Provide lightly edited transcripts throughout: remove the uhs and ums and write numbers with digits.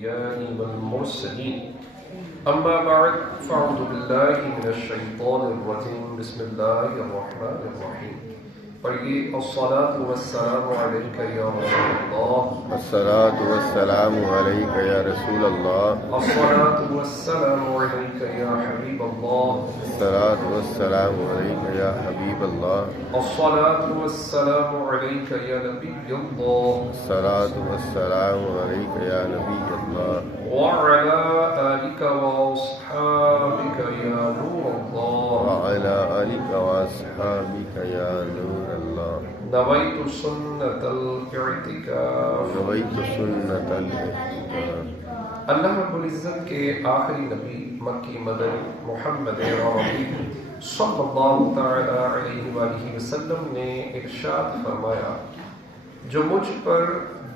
الأنبياء والمرسلين أما بعد فأعوذ بالله من الشيطان الرجيم بسم الله الرحمن الرحيم پڑھیے الصلاة والسلام علیک یا رسول اللہ الصلاة والسلام علیک یا رسول اللہ الصلاة والسلام علیک یا حبیب اللہ الصلاة والسلام علیک یا حبیب اللہ الصلاة والسلام علیک یا نبی اللہ الصلاة والسلام علیک یا نبی اللہ وعلى آلك وأصحابك يا نور الله وعلى آلك وأصحابك يا نور الله نويت سنة الاعتكاف نويت سنة الاعتكاف اللہ رب العزت کے آخری نبی مکی مدنی محمد عربی صلی اللہ تعالی علیہ وآلہ وسلم نے ارشاد فرمایا جو مجھ پر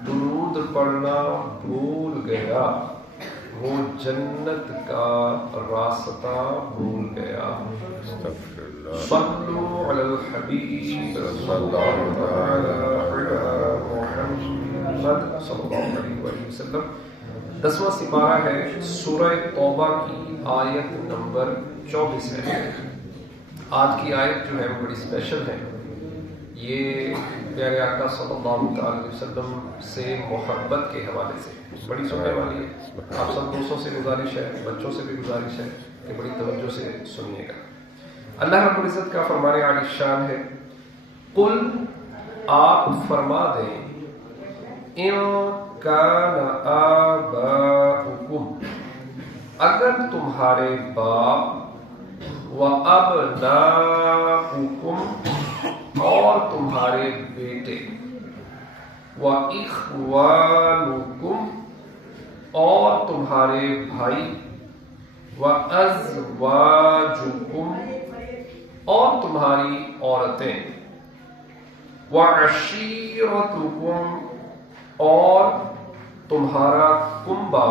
درود پڑھنا بھول گیا وہ جنت کا راستہ بھول گیا استغفر اللہ صلو علی الحبیب صلی اللہ تعالی علی محمد صلی اللہ علیہ وآلہ وسلم 10واں سپارہ ہے سورہ توبہ کی آیت نمبر 24 ہے. آج کی آیت جو ہے وہ بڑی اسپیشل ہے. یہ پیارے آقا صلی اللہ علیہ وسلم سے محبت کے حوالے سے بڑی سننے والی ہے. آپ سب دوستوں سے گزارش ہے, بچوں سے بھی گزارش ہے کہ بڑی توجہ سے سنیے گا. اللہ رب العزت کا فرمان عالی شان ہے قل آپ فرما دیں ان کان آباؤکم اگر تمہارے باپ و ابناؤکم اور تمہارے بیٹے و اخوانکم اور تمہارے بھائی و ازواجکم اور تمہاری عورتیں و عشیرتکم اور تمہارا کنبہ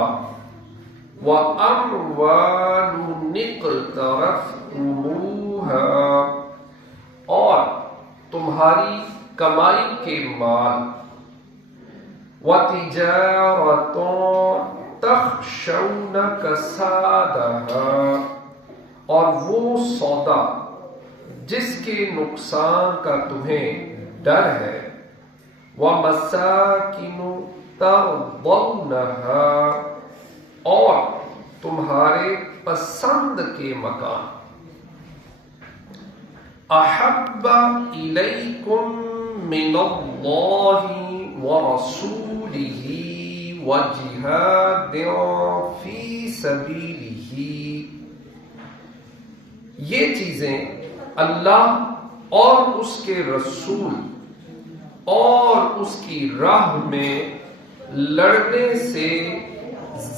و اموال اقترفتموها اور تمہاری کمائی کے مال وَتِجَارَةٌ تَخْشَوْنَ كَسَادَهَا اور وہ سودا جس کے نقصان کا تمہیں ڈر ہے وَمَسَاكِنُ تَرْضَوْنَهَا اور تمہارے پسند کے مکان احب الیکم من اللہ ورسولہ وجہاد فی سبیلہ یہ چیزیں اللہ اور اس کے رسول اور اس کی راہ میں لڑنے سے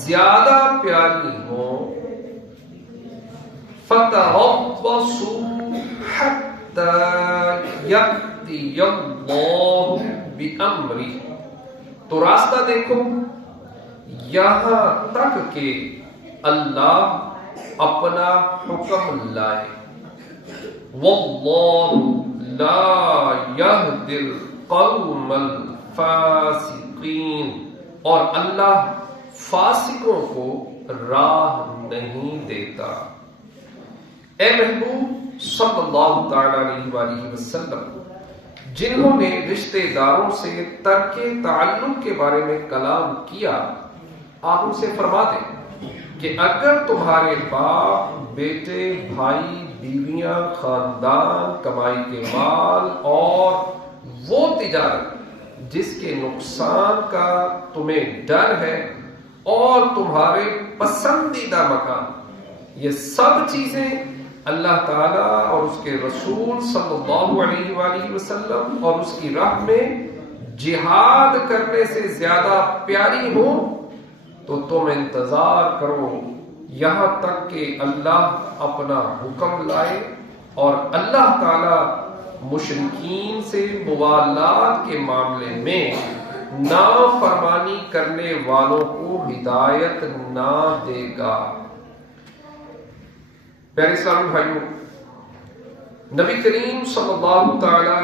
زیادہ پیاری ہوں فَتَرَبَّصُوا حَتَّى يَأْتِيَ اللَّهُ بِأَمْرِهِ تو راستہ دیکھو یہاں تک کہ اللہ اپنا حکم لائے وَاللَّهُ لَا يَهْدِي الْقَوْمَ الْفَاسِقِينَ اور اللہ فاسقوں کو راہ نہیں دیتا. اے محبوب صلی اللہ تعالی علیہ وآلہ وسلم جنہوں نے رشتہ داروں سے ترک تعلق کے بارے میں کلام کیا آپ ان سے فرما دیں کہ اگر تمہارے باپ بیٹے بھائی بیویاں خاندان کمائی کے مال اور وہ تجارت جس کے نقصان کا تمہیں ڈر ہے اور تمہارے پسندیدہ مکان یہ سب چیزیں اللہ تعالیٰ اور اس کے رسول صلی اللہ علیہ وآلہ وسلم اور اس کی راہ میں جہاد کرنے سے زیادہ پیاری ہو تو تم انتظار کرو یہاں تک کہ اللہ اپنا حکم لائے اور اللہ تعالیٰ مشرکین سے موالات کے معاملے میں نافرمانی کرنے والوں کو ہدایت نہ دے گا. پیارے اسلامی بھائیوں نبی کریم صلی اللہ تعالی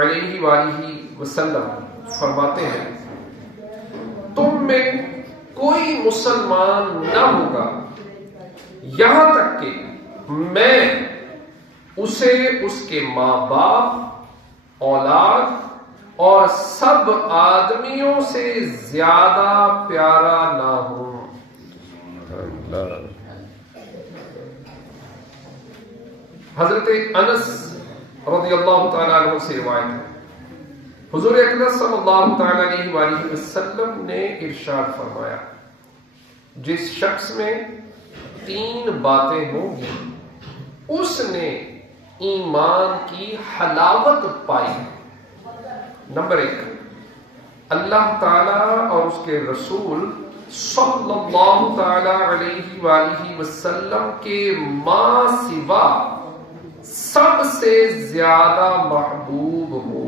علیہ وآلہ وسلم فرماتے ہیں تم میں کوئی مسلمان نہ ہوگا یہاں تک کہ میں اسے اس کے ماں باپ، اولاد اور سب آدمیوں سے زیادہ پیارا نہ ہوں۔ حضرت انس رضی اللہ تعالیٰ عنہ سے روایت ہے، حضور اکرم صلی اللہ تعالیٰ علیہ وآلہ وسلم نے ارشاد فرمایا، جس شخص میں 3 باتیں ہوں گی اس نے ایمان کی حلاوت پائی۔ نمبر 1، اللہ تعالیٰ اور اس کے رسول صلی اللہ تعالی علیہ وآلہ وسلم کے ماں سوا سب سے زیادہ محبوب ہو۔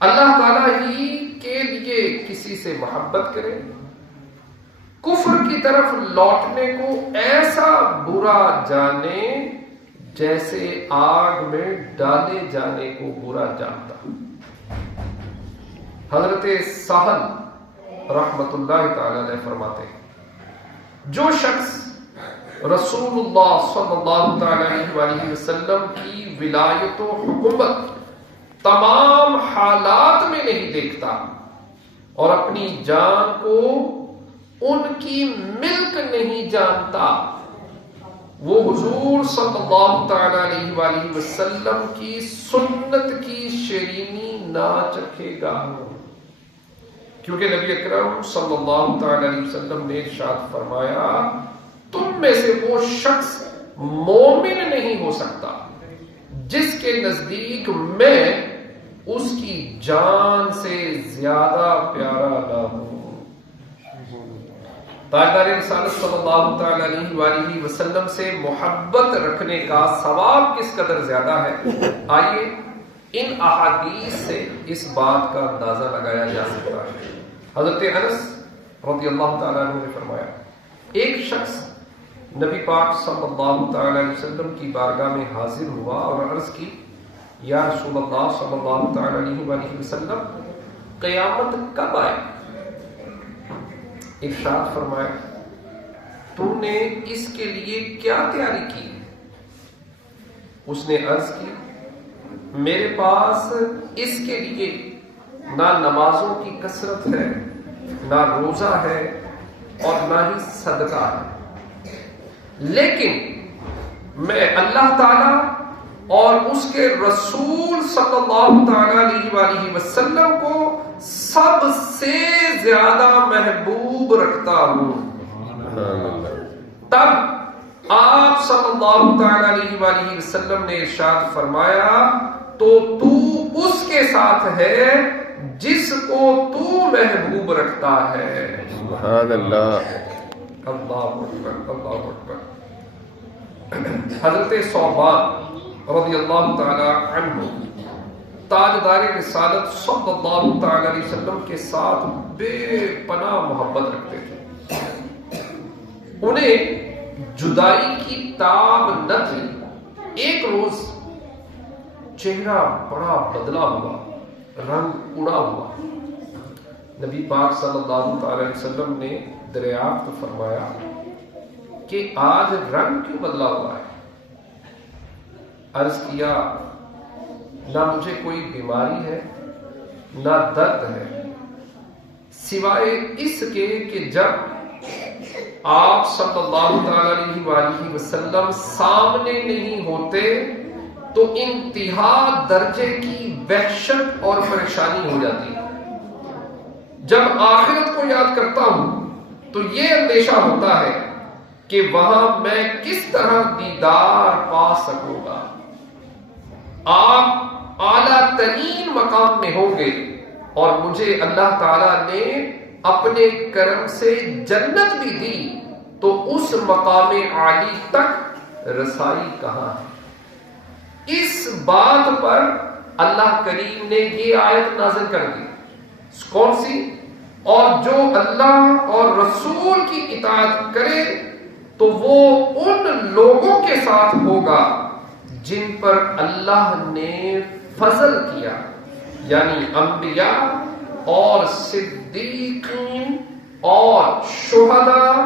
اللہ تعالیٰ ہی کے لیے کسی سے محبت کرے، کفر کی طرف لوٹنے کو ایسا برا جانے جیسے آگ میں ڈالے جانے کو برا جانتا۔ حضرت سہل رحمت اللہ تعالی علیہ فرماتے ہیں، جو شخص رسول اللہ صلی اللہ تعالی علیہ وآلہ وسلم کی ولایت و حکومت تمام حالات میں نہیں دیکھتا اور اپنی جان کو ان کی ملک نہیں جانتا، وہ حضور صلی اللہ تعالی علیہ وآلہ وسلم کی سنت کی شیرینی نہ چکھے گا، کیونکہ نبی اکرم صلی اللہ تعالی علیہ وسلم نے ارشاد فرمایا، تم میں سے وہ شخص مومن نہیں ہو سکتا جس کے نزدیک میں اس کی جان سے زیادہ پیارا نہ ہوں۔ تاجدار رسالت صلی اللہ تعالی علیہ وآلہ وسلم سے محبت رکھنے کا ثواب کس قدر زیادہ ہے، آئیے ان احادیث سے اس بات کا اندازہ لگایا جا سکتا ہے۔ حضرت انس رضی اللہ تعالیٰ عنہ نے فرمایا، ایک شخص نبی پاک صلی اللہ تعالی علیہ وسلم کی بارگاہ میں حاضر ہوا اور عرض کی، یا رسول اللہ صلی اللہ تعالی علیہ وآلہ وسلم، قیامت کب آئے؟ ارشاد فرمایا، تو نے اس کے لیے کیا تیاری کی؟ اس نے عرض کی، میرے پاس اس کے لیے نہ نمازوں کی کثرت ہے، نہ روزہ ہے اور نہ ہی صدقہ ہے، لیکن میں اللہ تعالی اور اس کے رسول صلی اللہ تعالی علیہ وآلہ وسلم کو سب سے زیادہ محبوب رکھتا ہوں۔ تب آپ صلی اللہ تعالی علیہ وآلہ وسلم نے ارشاد فرمایا، تو اس کے ساتھ ہے جس کو تو محبوب رکھتا ہے۔ سبحان اللہ، اللہ اکبر، اللہ اکبر۔ حضرت ثوبان رضی اللہ تعالی عنہ تاجدار رسالت صلی اللہ تعالی علیہ وسلم کے ساتھ بے پناہ محبت رکھتے تھے، انہیں جدائی کی تاب نہ تھی۔ ایک روز چہرہ بڑا بدلا ہوا، رنگ اڑا ہوا، نبی پاک صلی اللہ تعالی علیہ وسلم نے دریافت فرمایا کہ آج رنگ کیوں بدلا ہوا ہے؟ عرض کیا، نہ مجھے کوئی بیماری ہے نہ درد ہے، سوائے اس کے کہ جب آپ صلی اللہ تعالی علیہ وآلہ وسلم سامنے نہیں ہوتے تو انتہا درجے کی وحشت اور پریشانی ہو جاتی ہے۔ جب آخرت کو یاد کرتا ہوں تو یہ اندیشہ ہوتا ہے کہ وہاں میں کس طرح دیدار پا سکوں گا۔ آپ اعلیٰ ترین مقام میں ہوں گے اور مجھے اللہ تعالیٰ نے اپنے کرم سے جنت بھی دی، تو اس مقام عالی تک رسائی کہاں ہے؟ اس بات پر اللہ کریم نے یہ آیت نازل کر دی، کون سی؟ اور جو اللہ اور رسول کی اطاعت کرے تو وہ ان لوگوں کے ساتھ ہوگا جن پر اللہ نے فضل کیا، یعنی انبیاء اور صدیقین اور شہداء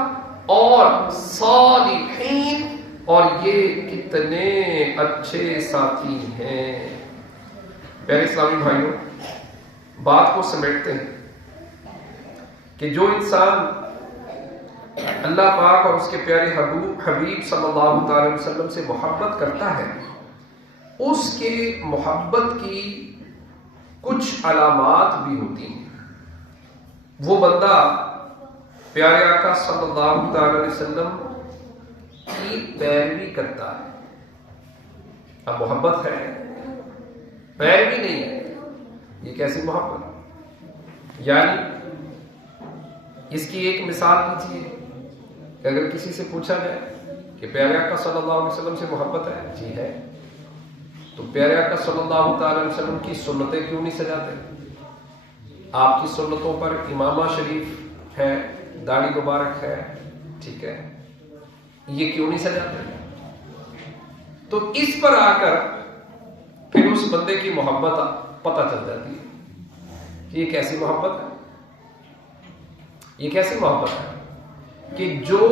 اور صالحین، اور یہ کتنے اچھے ساتھی ہیں۔ پیارے اسلامی بھائیوں، بات کو سمیٹتے ہیں کہ جو انسان اللہ پاک اور اس کے پیارے حبیب صلی اللہ تعالی وسلم سے محبت کرتا ہے، اس کے محبت کی کچھ علامات بھی ہوتی ہیں۔ وہ بندہ پیارے آقا صلی اللہ تعالی وسلم کی پیروی کرتا ہے۔ اب محبت ہے، پیروی نہیں ہے، یہ کیسی محبت؟ یعنی اس کی ایک مثال دیجیے کہ اگر کسی سے پوچھا جائے کہ پیارے آقا صلی اللہ علیہ وسلم سے محبت ہے، جی ہے، تو پیارے آقا صلی اللہ تعالی علیہ وسلم کی سنتیں کیوں نہیں سجاتے؟ آپ کی سنتوں پر امامہ شریف ہے، داڑھی مبارک ہے، ٹھیک ہے، یہ کیوں نہیں سجاتے؟ تو اس پر آ کر پھر اس بندے کی محبت پتہ چل جاتی ہے کہ یہ کیسی محبت ہے۔ یہ کیسی محبت ہے کہ جو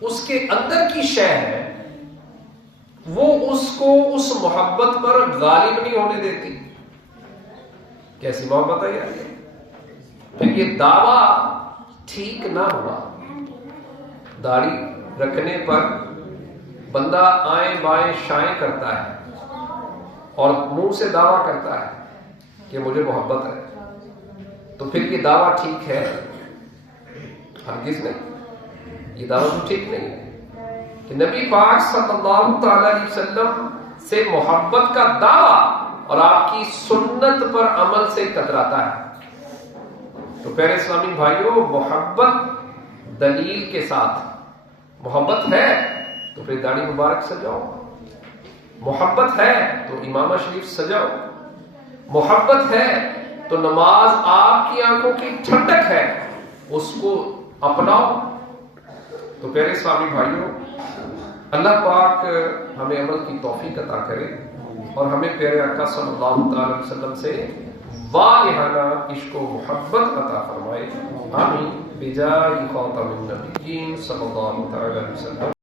اس کے اندر کی شے ہے وہ اس کو اس محبت پر غالب نہیں ہونے دیتی۔ کیسی محبت ہے یار؟ پھر یہ دعویٰ ٹھیک نہ ہوا۔ داڑھی رکھنے پر بندہ آئیں بائیں شائیں کرتا ہے اور منہ سے دعویٰ کرتا ہے کہ مجھے محبت ہے، تو پھر یہ دعویٰ ٹھیک ہے؟ ہرگز نہیں، یہ دعویٰ تو ٹھیک نہیں ہے کہ نبی پاک صلی اللہ تعالی علیہ وسلم سے محبت کا دعویٰ اور آپ کی سنت پر عمل سے کتراتا ہے۔ تو پیارے اسلامی بھائیوں، محبت دلیل کے ساتھ، محبت ہے تو پھر داڑھی مبارک سجاؤ، محبت ہے تو امامہ شریف سجاؤ، محبت ہے تو نماز آپ کی آنکھوں کی ٹھنڈک ہے، اس کو اپناؤ۔ تو پیارے اسلامی بھائیوں، اللہ پاک ہمیں عمل کی توفیق عطا کرے اور ہمیں پیارے آقا صلی اللہ تعالی وسلم سے والہانہ عشق و محبت عطا فرمائے، آمین، بجاہ خاتم النبیین صلی اللہ تعالی وسلم۔